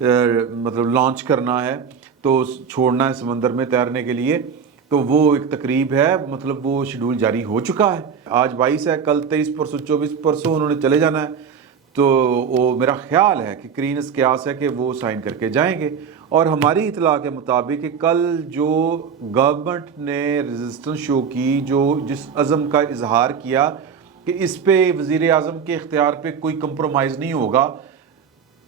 مطلب لانچ کرنا ہے تو چھوڑنا ہے سمندر میں تیرنے کے لیے، تو وہ ایک تقریب ہے، مطلب وہ شیڈول جاری ہو چکا ہے. آج 22 ہے، کل 23، پرسوں 24، پرسوں انہوں نے چلے جانا ہے. تو وہ میرا خیال ہے کہ قرینس قیاس ہے کہ وہ سائن کر کے جائیں گے. اور ہماری اطلاع کے مطابق کہ کل جو گورنمنٹ نے ریزسٹنس شو کی، جو جس عزم کا اظہار کیا کہ اس پہ وزیر اعظم کے اختیار پہ کوئی کمپرومائز نہیں ہوگا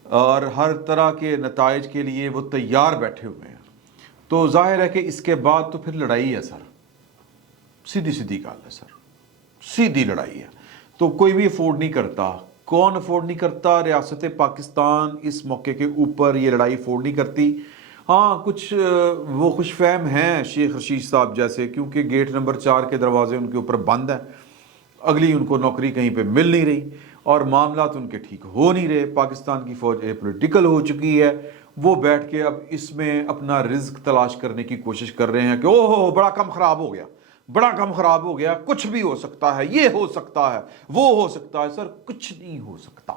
اور ہر طرح کے نتائج کے لیے وہ تیار بیٹھے ہوئے ہیں، تو ظاہر ہے کہ اس کے بعد تو پھر لڑائی ہے سر. سیدھی گال ہے سر، سیدھی لڑائی ہے. تو کوئی بھی افورڈ نہیں کرتا. کون افورڈ نہیں کرتا؟ ریاست پاکستان اس موقع کے اوپر یہ لڑائی افورڈ نہیں کرتی. ہاں کچھ وہ خوش فہم ہیں شیخ رشید صاحب جیسے، کیونکہ گیٹ نمبر 4 کے دروازے ان کے اوپر بند ہیں، اگلی ان کو نوکری کہیں پہ مل نہیں رہی اور معاملات ان کے ٹھیک ہو نہیں رہے. پاکستان کی فوج پولیٹیکل ہو چکی ہے، وہ بیٹھ کے اب اس میں اپنا رزق تلاش کرنے کی کوشش کر رہے ہیں کہ اوہ ہو بڑا کم خراب ہو گیا، بڑا کم خراب ہو گیا، کچھ بھی ہو سکتا ہے، یہ ہو سکتا ہے، وہ ہو سکتا ہے. سر کچھ نہیں ہو سکتا،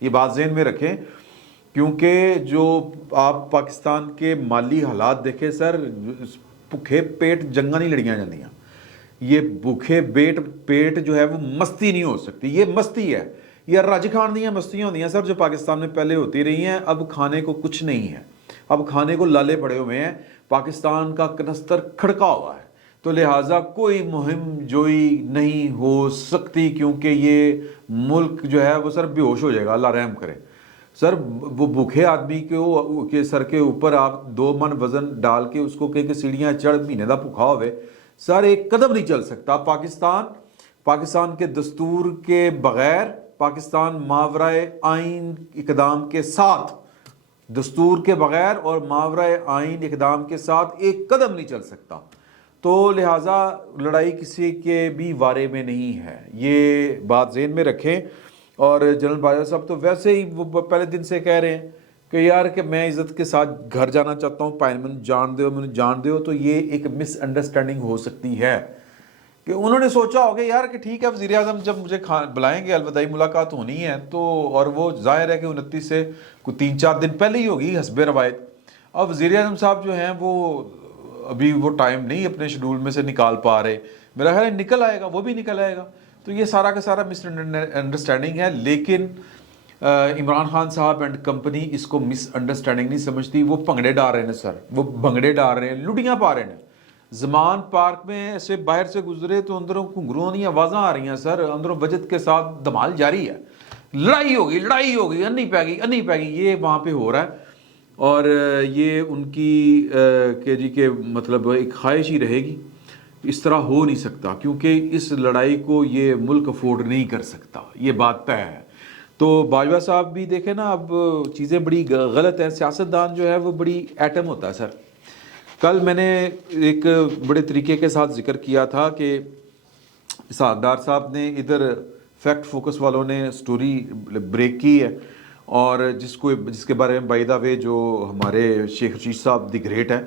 یہ بات ذہن میں رکھیں. کیونکہ جو آپ پاکستان کے مالی حالات دیکھیں سر، بھوکے پیٹ جنگاں نہیں لڑیاں جاندیاں. یہ بھوکے پیٹ جو ہے وہ مستی نہیں ہو سکتی. یہ مستی ہے، یہ رج کھان دیاں مستیاں ہوندیاں سر جو پاکستان میں پہلے ہوتی رہی ہیں. اب کھانے کو کچھ نہیں ہے، اب کھانے کو لالے پڑے ہوئے ہیں. پاکستان کا کنستر کھڑکا ہوا ہے، تو لہٰذا کوئی مہم جوئی نہیں ہو سکتی، کیونکہ یہ ملک جو ہے وہ سر بے ہوش ہو جائے گا. اللہ رحم کرے سر. وہ بھوکے آدمی کے سر کے اوپر آپ 2 من وزن ڈال کے اس کو کہ سیڑھیاں چڑھ مہینے دا بھوکا ہوئے سر، ایک قدم نہیں چل سکتا. پاکستان کے دستور کے بغیر، پاکستان ماورائے آئین اقدام کے ساتھ، دستور کے بغیر اور ماورائے آئین اقدام کے ساتھ ایک قدم نہیں چل سکتا. تو لہٰذا لڑائی کسی کے بھی بارے میں نہیں ہے، یہ بات ذہن میں رکھیں. اور جنرل باجوہ صاحب تو ویسے ہی وہ پہلے دن سے کہہ رہے ہیں کہ یار کہ میں عزت کے ساتھ گھر جانا چاہتا ہوں، مجھے جان دو. تو یہ ایک مس انڈرسٹینڈنگ ہو سکتی ہے کہ انہوں نے سوچا ہوگا یار کہ ٹھیک ہے وزیر اعظم جب مجھے بلائیں گے الوداعی ملاقات ہونی ہے تو، اور وہ ظاہر ہے کہ 29 سے کوئی 3-4 دن پہلے ہی ہوگی حسب روایت. اب وزیر اعظم صاحب جو ہیں وہ ابھی وہ ٹائم نہیں اپنے شیڈول میں سے نکال پا رہے. میرا خیال ہے نکل آئے گا، وہ بھی نکل آئے گا. تو یہ سارا کا سارا مس انڈرسٹینڈنگ ہے. لیکن عمران خان صاحب اینڈ کمپنی اس کو مس انڈرسٹینڈنگ نہیں سمجھتی. وہ بھنگڑے ڈال رہے ہیں سر، وہ بھنگڑے ڈال رہے ہیں، لڈیاں پا رہے ہیں. زمان پارک میں ایسے باہر سے گزرے تو اندروں گھنگروں کی آوازاں آ رہی ہیں سر، اندروں وجد کے ساتھ دھمال جاری ہے. لڑائی ہوگی، انی پہ گئی، یہ وہاں پہ ہو رہا ہے. اور یہ ان کی کہ مطلب ایک خواہش ہی رہے گی. اس طرح ہو نہیں سکتا، کیونکہ اس لڑائی کو یہ ملک افورڈ نہیں کر سکتا، یہ بات طے ہے. تو باجوہ صاحب بھی دیکھیں نا، اب چیزیں بڑی غلط ہیں. سیاستدان جو ہے وہ بڑی ایٹم ہوتا ہے سر. کل میں نے ایک بڑے طریقے کے ساتھ ذکر کیا تھا کہ اسحاق ڈار صاحب نے ادھر فیکٹ فوکس والوں نے سٹوری بریک کی ہے، اور جس کے بارے میں بائی دا وے جو ہمارے شیخ رشید صاحب دی گریٹ ہیں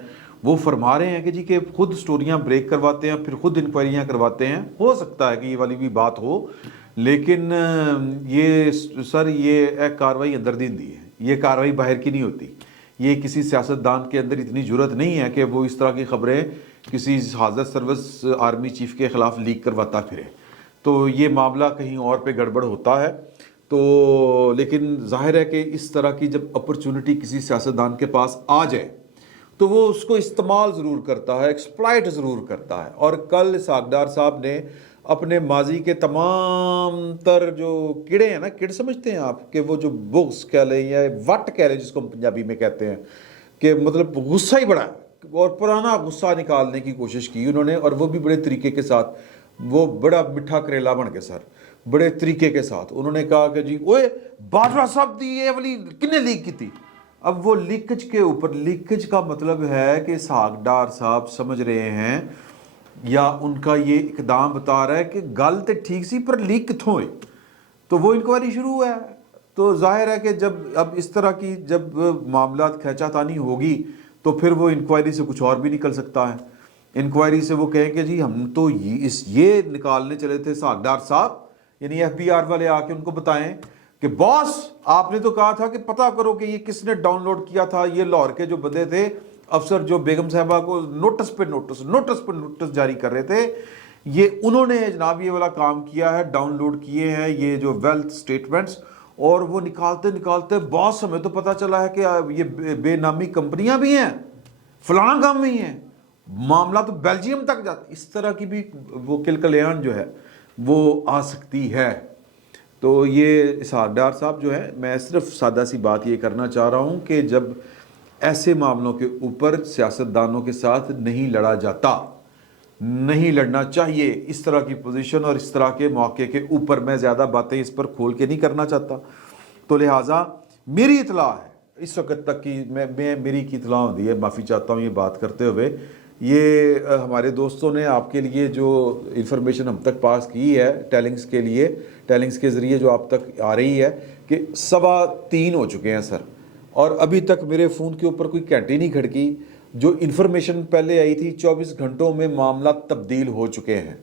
وہ فرما رہے ہیں کہ جی کہ خود سٹوریاں بریک کرواتے ہیں، پھر خود انکوائریاں کرواتے ہیں. ہو سکتا ہے کہ یہ والی بھی بات ہو، لیکن یہ سر یہ ایک کاروائی اندر دین دی ہے، یہ کاروائی باہر کی نہیں ہوتی. یہ کسی سیاستدان کے اندر اتنی جرت نہیں ہے کہ وہ اس طرح کی خبریں کسی حاضر سروس آرمی چیف کے خلاف لیک کرواتا پھرے. تو یہ معاملہ کہیں اور پہ گڑبڑ ہوتا ہے. تو لیکن ظاہر ہے کہ اس طرح کی جب اپرچونٹی کسی سیاستدان کے پاس آ جائے تو وہ اس کو استعمال ضرور کرتا ہے، ایکسپلائٹ ضرور کرتا ہے. اور کل اسحاق ڈار صاحب نے اپنے ماضی کے تمام تر جو کیڑے ہیں نا، کیڑ سمجھتے ہیں آپ کہ وہ جو بغض کہہ لیں یا وٹ کہہ لیں جس کو پنجابی میں کہتے ہیں، کہ مطلب غصہ ہی بڑا اور پرانا غصہ نکالنے کی کوشش کی انہوں نے. اور وہ بھی بڑے طریقے کے ساتھ، وہ بڑا میٹھا کریلا بن کے سر، بڑے طریقے کے ساتھ انہوں نے کہا کہ جی اوے باجوہ صاحب دی یہ والی کنے لیک کی تھی. اب وہ لیکج کے اوپر، لیکج کا مطلب ہے کہ اسحاق ڈار صاحب سمجھ رہے ہیں یا ان کا یہ اقدام بتا رہا ہے کہ گل تو ٹھیک سی پر لیک کتھوں ہوئی. تو وہ انکوائری شروع ہے. تو ظاہر ہے کہ جب اب اس طرح کی جب معاملات کھینچا تانی ہوگی تو پھر وہ انکوائری سے کچھ اور بھی نکل سکتا ہے. انکوائری سے وہ کہیں کہ جی ہم تو یہ نکالنے چلے تھے اسحاق ڈار صاحب، یعنی ایف بی آر والے آ کے ان کو بتائیں کہ باس آپ نے تو کہا تھا کہ پتہ کرو کہ یہ کس نے ڈاؤن لوڈ کیا تھا. یہ لاہور کے جو بندے تھے افسر جو بیگم صاحبہ کو نوٹس پہ نوٹس جاری کر رہے تھے, یہ انہوں نے جناب یہ والا کام کیا ہے, ڈاؤن لوڈ کیے ہیں یہ جو ویلتھ سٹیٹمنٹس, اور وہ نکالتے باس ہمیں تو پتہ چلا ہے کہ یہ بے نامی کمپنیاں بھی ہیں, فلانا کام بھی ہیں, معاملہ تو بیلجیم تک جاتا. اس طرح کی بھی وہ کلکلیان جو ہے وہ آ سکتی ہے. تو یہ اسحاق ڈار صاحب جو ہے, میں صرف سادہ سی بات یہ کرنا چاہ رہا ہوں کہ جب ایسے معاملوں کے اوپر سیاستدانوں کے ساتھ نہیں لڑا جاتا, نہیں لڑنا چاہیے اس طرح کی پوزیشن اور اس طرح کے موقع کے اوپر. میں زیادہ باتیں اس پر کھول کے نہیں کرنا چاہتا, تو لہٰذا میری اطلاع ہے اس وقت تک کی, میری کی اطلاع ہوتی ہے, معافی چاہتا ہوں یہ بات کرتے ہوئے. یہ ہمارے دوستوں نے آپ کے لیے جو انفارمیشن ہم تک پاس کی ہے ٹیلنگز کے لیے, ٹیلنگز کے ذریعے جو آپ تک آ رہی ہے کہ 3:15 ہو چکے ہیں سر, اور ابھی تک میرے فون کے اوپر کوئی گھنٹی نہیں کھڑکی. جو انفارمیشن پہلے آئی تھی 24 گھنٹوں میں معاملات تبدیل ہو چکے ہیں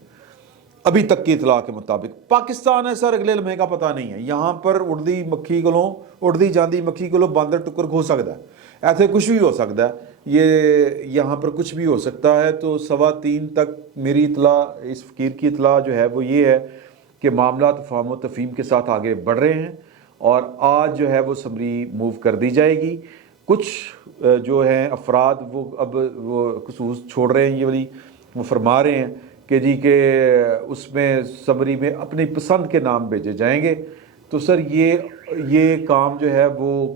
ابھی تک کی اطلاع کے مطابق. پاکستان ہے سر, اگلے لمحے کا پتہ نہیں ہے. یہاں پر اڑدی جاندی مکھی کو باندر ٹکر ہو سکتا ہے, ایسے کچھ بھی ہو سکتا ہے, یہ یہاں پر کچھ بھی ہو سکتا ہے. تو 3:15 تک میری اطلاع, اس فقیر کی اطلاع جو ہے وہ یہ ہے کہ معاملات فہم و تفہیم کے ساتھ آگے بڑھ رہے ہیں, اور آج جو ہے وہ سمری موو کر دی جائے گی. کچھ جو ہیں افراد وہ اب وہ خصوص چھوڑ رہے ہیں, یہ والی وہ فرما رہے ہیں کہ جی کہ اس میں سمری میں اپنی پسند کے نام بھیجے جائیں گے. تو سر یہ کام جو ہے وہ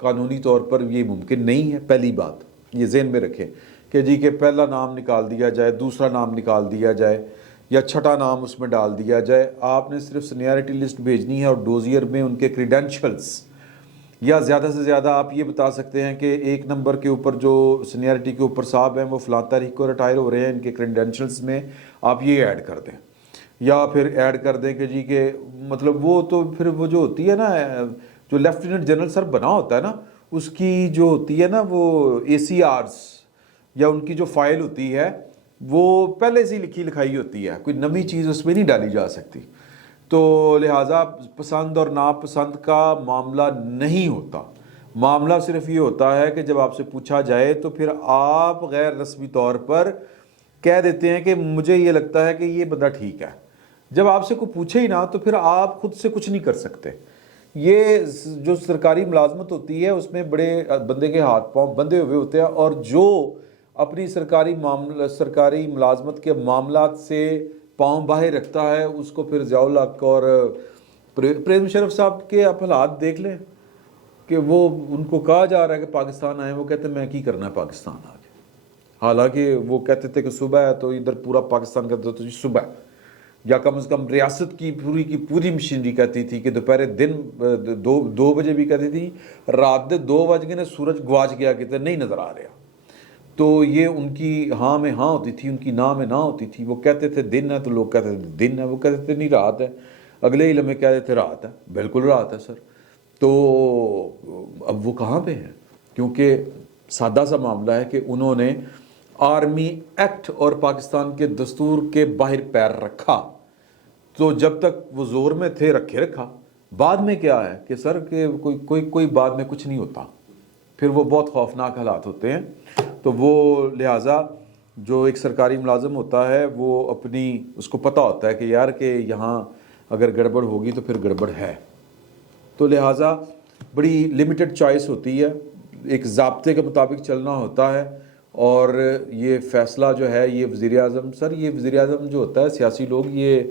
قانونی طور پر یہ ممکن نہیں ہے. پہلی بات یہ ذہن میں رکھیں کہ جی کہ پہلا نام نکال دیا جائے, دوسرا نام نکال دیا جائے, یا چھٹا نام اس میں ڈال دیا جائے. آپ نے صرف سینیارٹی لسٹ بھیجنی ہے اور ڈوزیئر میں ان کے کریڈینشلز, یا زیادہ سے زیادہ آپ یہ بتا سکتے ہیں کہ 1 نمبر کے اوپر جو سینیارٹی کے اوپر صاحب ہیں وہ فلاں تاریخ کو ریٹائر ہو رہے ہیں, ان کے کریڈینشلز میں آپ یہ ایڈ کر دیں, یا پھر ایڈ کر دیں کہ جی کہ مطلب وہ تو پھر وہ جو ہوتی ہے نا, جو لیفٹیننٹ جنرل سر بنا ہوتا ہے نا, اس کی جو ہوتی ہے نا وہ ACRs یا ان کی جو فائل ہوتی ہے وہ پہلے سے لکھی لکھائی ہوتی ہے, کوئی نئی چیز اس میں نہیں ڈالی جا سکتی. تو لہٰذا پسند اور ناپسند کا معاملہ نہیں ہوتا. معاملہ صرف یہ ہوتا ہے کہ جب آپ سے پوچھا جائے تو پھر آپ غیر رسمی طور پر کہہ دیتے ہیں کہ مجھے یہ لگتا ہے کہ یہ بندہ ٹھیک ہے. جب آپ سے کوئی پوچھے ہی نہ تو پھر آپ خود سے کچھ نہیں کر سکتے. یہ جو سرکاری ملازمت ہوتی ہے اس میں بڑے بندے کے ہاتھ پاؤں بندھے ہوئے ہوتے ہیں, اور جو اپنی سرکاری ملازمت کے معاملات سے پاؤں باہر رکھتا ہے اس کو پھر ضیاء الحق اور پرویز مشرف صاحب کے آپ حالات دیکھ لیں کہ وہ ان کو کہا جا رہا ہے کہ پاکستان آئے, وہ کہتے ہیں میں کی کرنا ہے پاکستان آ کے, حالانکہ وہ کہتے تھے کہ صبح ہے تو ادھر پورا پاکستان کہتے تو صبح, یا کم از کم ریاست کی پوری مشینری کہتی تھی کہ دوپہر دن 2 بجے بھی کہتی تھی, رات 2 بج گئے سورج گواچ گیا کہتے نہیں نظر آ رہا. تو یہ ان کی ہاں میں ہاں ہوتی تھی, ان کی نہ میں نہ ہوتی تھی. وہ کہتے تھے دن ہے تو لوگ کہتے تھے دن ہے, وہ کہتے تھے نہیں رات ہے, اگلے ہی لمحے کہتے تھے رات ہے. بالکل رات ہے سر. تو اب وہ کہاں پہ ہیں, کیونکہ سادہ سا معاملہ ہے کہ انہوں نے آرمی ایکٹ اور پاکستان کے دستور کے باہر پیر رکھا. تو جب تک وہ زور میں تھے رکھا. بعد میں کیا ہے کہ سر کہ کوئی بعد میں کچھ نہیں ہوتا, پھر وہ بہت خوفناک حالات ہوتے ہیں. تو وہ لہٰذا جو ایک سرکاری ملازم ہوتا ہے وہ اپنی اس کو پتہ ہوتا ہے کہ یار کہ یہاں اگر گڑبڑ ہوگی تو پھر گڑبڑ ہے. تو لہٰذا بڑی لمیٹڈ چوائس ہوتی ہے, ایک ضابطے کے مطابق چلنا ہوتا ہے. اور یہ فیصلہ جو ہے یہ وزیر اعظم, سر یہ وزیر اعظم جو ہوتا ہے, سیاسی لوگ یہ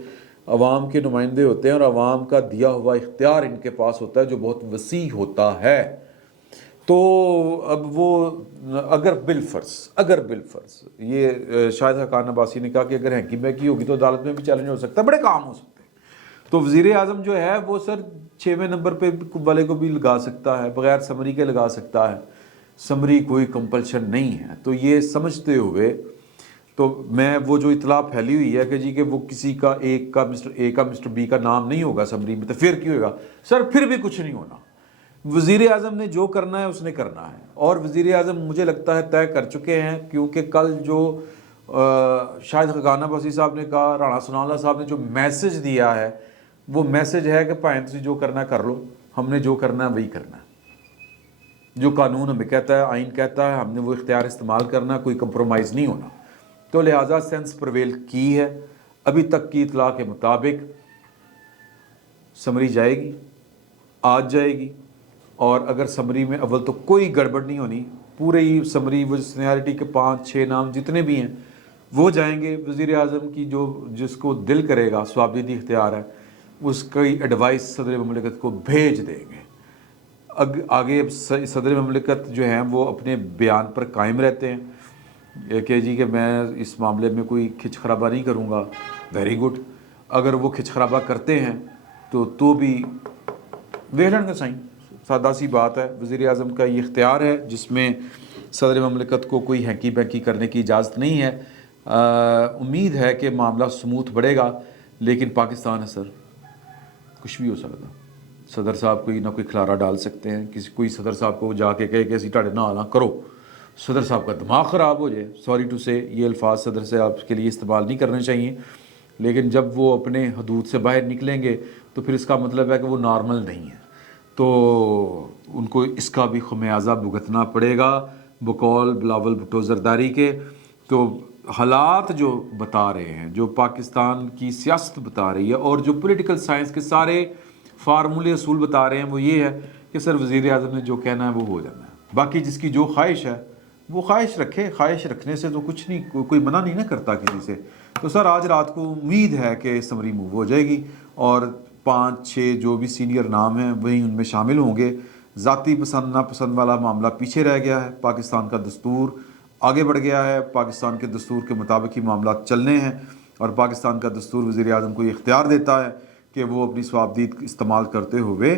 عوام کے نمائندے ہوتے ہیں اور عوام کا دیا ہوا اختیار ان کے پاس ہوتا ہے جو بہت وسیع ہوتا ہے. تو اب وہ اگر بالفرض یہ شاہد حقان عباسی نے کہا کہ اگر ہینکی میکی ہوگی تو عدالت میں بھی چیلنج ہو سکتا ہے, بڑے کام ہو سکتے ہیں. تو وزیر اعظم جو ہے وہ سر 6ویں نمبر پہ والے کو بھی لگا سکتا ہے, بغیر سمری کے لگا سکتا ہے. سمری کوئی کمپلشن نہیں ہے. تو یہ سمجھتے ہوئے تو میں وہ جو اطلاع پھیلی ہوئی ہے کہ جی کہ وہ کسی کا ایک کا مسٹر اے کا مسٹر بی کا نام نہیں ہوگا سمری میں, تو پھر کیوں ہوگا سر, پھر بھی کچھ نہیں ہونا. وزیر اعظم نے جو کرنا ہے اس نے کرنا ہے, اور وزیر اعظم مجھے لگتا ہے طے کر چکے ہیں, کیونکہ کل جو شاہد حقان عباسی صاحب نے کہا, رانا ثناء اللہ صاحب نے جو میسج دیا ہے وہ میسج ہے کہ بھائیں تسی جو کرنا کر لو، ہم نے جو کرنا ہے وہی کرنا ہے، جو قانون ہمیں کہتا ہے، آئین کہتا ہے، ہم نے وہ اختیار استعمال کرنا، کوئی کمپرومائز نہیں ہونا۔ تو لہٰذا سینس پرویل کی ہے۔ ابھی تک کی اطلاع کے مطابق سمری جائے گی، آج جائے گی، اور اگر سمری میں اول تو کوئی گڑبڑ نہیں ہونی، پورے ہی سمری وہ سینیارٹی کے 5-6 نام جتنے بھی ہیں وہ جائیں گے۔ وزیر اعظم کی جس کو دل کرے گا، صوابدیدی اختیار ہے، اس کی ایڈوائس صدر مملکت کو بھیج دیں گے۔ آگے صدر مملکت جو ہیں وہ اپنے بیان پر قائم رہتے ہیں کہ جی کہ میں اس معاملے میں کوئی کھچ خرابہ نہیں کروں گا، ویری گڈ۔ اگر وہ کھچ خرابہ کرتے ہیں تو بھی ویلن کا سائن، سادہ سی بات ہے۔ وزیر اعظم کا یہ اختیار ہے جس میں صدر مملکت کو کوئی ہینکی بینکی کرنے کی اجازت نہیں ہے۔ امید ہے کہ معاملہ سموتھ بڑھے گا، لیکن پاکستان ہے سر، کچھ بھی ہو سکتا۔ صدر صاحب کوئی نہ کوئی کھلارا ڈال سکتے ہیں، کوئی صدر صاحب کو جا کے کہے کہ اسی ٹاڑے نہ آنا کرو، صدر صاحب کا دماغ خراب ہو جائے۔ سوری ٹو سے یہ الفاظ صدر صاحب کے لیے استعمال نہیں کرنے چاہیے، لیکن جب وہ اپنے حدود سے باہر نکلیں گے تو پھر اس کا مطلب ہے کہ وہ نارمل نہیں ہے، تو ان کو اس کا بھی خمیازہ بھگتنا پڑے گا بقول بلاول بھٹو زرداری کے۔ تو حالات جو بتا رہے ہیں، جو پاکستان کی سیاست بتا رہی ہے، اور جو پولیٹیکل سائنس کے سارے فارمولے اصول بتا رہے ہیں، وہ یہ ہے کہ سر وزیر اعظم نے جو کہنا ہے وہ ہو جانا ہے۔ باقی جس کی جو خواہش ہے وہ خواہش رکھے، خواہش رکھنے سے تو کچھ نہیں، کوئی منع نہیں نہ کرتا کسی سے۔ تو سر آج رات کو امید ہے کہ سمری موو ہو جائے گی، اور 5-6 جو بھی سینئر نام ہیں وہی ان میں شامل ہوں گے۔ ذاتی پسند ناپسند والا معاملہ پیچھے رہ گیا ہے، پاکستان کا دستور آگے بڑھ گیا ہے، پاکستان کے دستور کے مطابق ہی معاملات چلنے ہیں، اور پاکستان کا دستور وزیر اعظم کو یہ اختیار دیتا ہے کہ وہ اپنی صوابدید استعمال کرتے ہوئے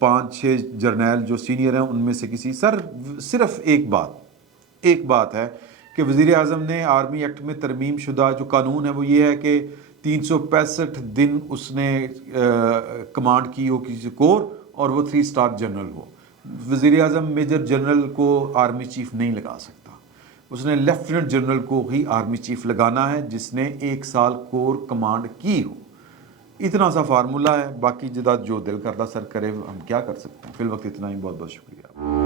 5-6 جرنیل جو سینئر ہیں ان میں سے کسی صرف ایک بات ہے کہ وزیر اعظم نے آرمی ایکٹ میں ترمیم شدہ جو قانون ہے وہ یہ ہے کہ 365 دن اس نے کمانڈ کی ہو کسی کور، اور وہ 3 اسٹار جنرل ہو۔ وزیر اعظم میجر جنرل کو آرمی چیف نہیں لگا سکتا، اس نے لیفٹیننٹ جنرل کو ہی آرمی چیف لگانا ہے جس نے 1 سال کور کمانڈ کی ہو۔ اتنا سا فارمولہ ہے، باقی جدا جو دل کرتا سر کرے، ہم کیا کر سکتے ہیں۔ فی الوقت اتنا ہی، بہت بہت شکریہ۔